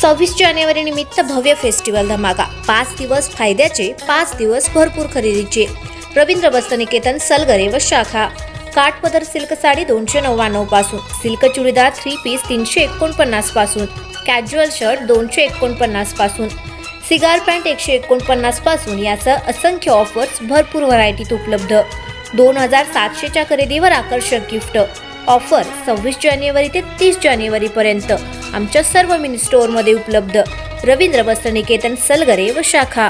26 जानेवारी निमित्त भव्य फेस्टिवल धमाका। 5 दिवस फायद्याचे, 5 दिवस भरपूर खरेदीचे। रवींद्र वस्त्रनिकेतन सलगरे व शाखा। काठपदर सिल्क साडी 299 पासून, सिल्क चुडीदार 3 पीस 349 पासून, कॅज्युअल शर्ट 249 पासून, सिगार पॅन्ट 149 पासून यासह असंख्य ऑफर्स, भरपूर व्हरायटीत उपलब्ध। 2700च्या खरेदीवर आकर्षक गिफ्ट। ऑफर 26 जानेवारी ते 30 जानेवारी पर्यंत आमच्या सर्व मिनी स्टोअरमध्ये उपलब्ध। रवींद्र वस्त्रनिकेतन सलगरे व शाखा।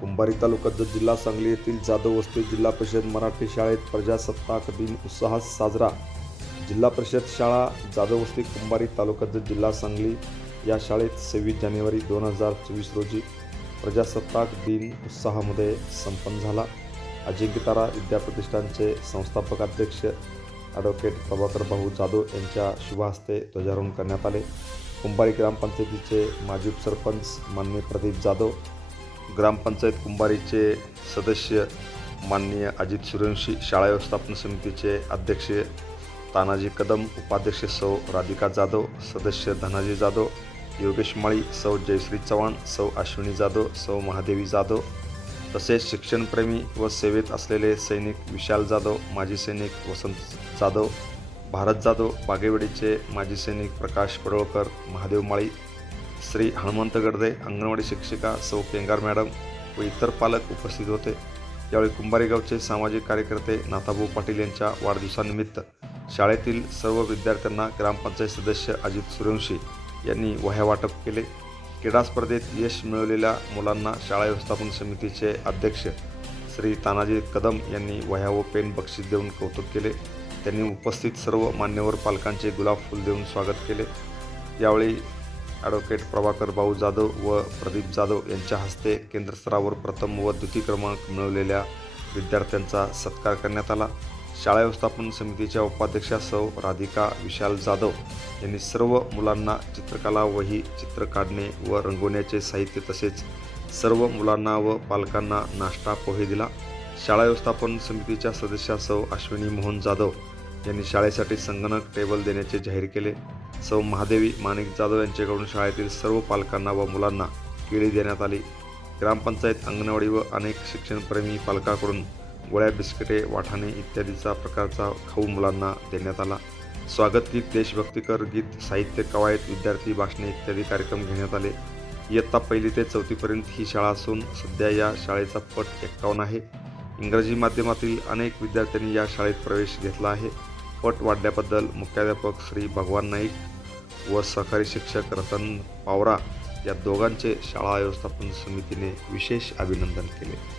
कुंभारी तालुका जत जिल्हा सांगली येथील जाधव वस्ती जिल्हा परिषद मराठी शाळेत प्रजासत्ताक दिन उत्साहात साजरा। जिल्हा परिषद शाळा जाधव वस्ती कुंभारी तालुका जत जिल्हा सांगली या शाळेत 26 जानेवारी 2024 रोजी प्रजासत्ताक दिन उत्साहामध्ये संपन्न झाला। अजिंक्यतारा विद्याप्रतिष्ठानचे संस्थापक अध्यक्ष ॲडव्होकेट प्रभाकर भाऊ जाधव यांच्या शुभ हस्ते ध्वजारोहण करण्यात आले। कुंभारी ग्रामपंचायतीचे माजी उपसरपंच माननीय प्रदीप जाधव, ग्रामपंचायत कुंभारीचे सदस्य माननीय अजित सूर्यवंशी, शाळा व्यवस्थापन समितीचे अध्यक्ष तानाजी कदम, उपाध्यक्ष सौ राधिका जाधव, सदस्य धनाजी जाधव, योगेश माळी, सौ जयश्री चव्हाण, सौ अश्विनी जाधव, सौ महादेवी जाधव, तसेच शिक्षणप्रेमी व सेवेत असलेले सैनिक विशाल जाधव, माजी सैनिक वसंत जाधव, भारत जाधव, बागेवाडीचे माजी सैनिक प्रकाश पडळकर, महादेव माळी, श्री हनुमंत गडदे, अंगणवाडी शिक्षिका सौ केंगार मॅडम व इतर पालक उपस्थित होते। यावेळी कुंभारी गावचे सामाजिक कार्यकर्ते नाथाभाऊ पाटील यांच्या वाढदिवसानिमित्त शाळेतील सर्व विद्यार्थ्यांना ग्रामपंचायत सदस्य अजित सूर्यवंशी यांनी वह्या वाटप केले। क्रीडा स्पर्धेत यश मिळवलेल्या मुलांना शाळा व्यवस्थापन समितीचे अध्यक्ष श्री तानाजी कदम यांनी वह्या व पेन बक्षीस देऊन कौतुक केले। त्यांनी उपस्थित सर्व मान्यवर पालकांचे गुलाब फूल देऊन स्वागत केले। यावेळी ॲडव्होकेट प्रभाकर भाऊ जाधव व प्रदीप जाधव यांच्या हस्ते केंद्र स्तरावर प्रथम व द्वितीय क्रमांक मिळवलेल्या विद्यार्थ्यांचा सत्कार करण्यात आला। शाळा व्यवस्थापन समितीच्या उपाध्यक्षा सौ राधिका विशाल जाधव यांनी सर्व मुलांना चित्रकला वही, चित्र काढणे व रंगवण्याचे साहित्य तसेच सर्व मुलांना व पालकांना नाश्ता पोहे दिला। शाळा व्यवस्थापन समितीच्या सदस्या सौ अश्विनी मोहन जाधव यांनी शाळेसाठी संगणक टेबल देण्याचे जाहीर केले। सौ महादेवी माणिक जाधव यांच्याकडून शाळेतील सर्व पालकांना व मुलांना केळी देण्यात आली। ग्रामपंचायत, अंगणवाडी व अनेक शिक्षणप्रेमी पालकांकडून गोळ्या, बिस्किटे, वाटाणे इत्यादीचा प्रकारचा खाऊ मुलांना देण्यात आला। स्वागत गीत, देशभक्तीपर गीत, साहित्य कवायत, विद्यार्थी भाषणे इत्यादी कार्यक्रम घेण्यात आले। इयत्ता 1ली ते 4थीपर्यंत ही शाळा असून सध्या या शाळेचा पट 51 आहे। इंग्रजी माध्यमातील अनेक विद्यार्थ्यांनी या शाळेत प्रवेश घेतला आहे। पट वाढल्याबद्दल मुख्याध्यापक श्री भगवान नाईक व सहकारी शिक्षक रतन पावरा या दोघांचे शाळा व्यवस्थापन समितीने विशेष अभिनंदन केले।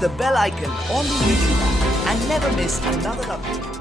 the bell icon on the YouTube app and never miss another update.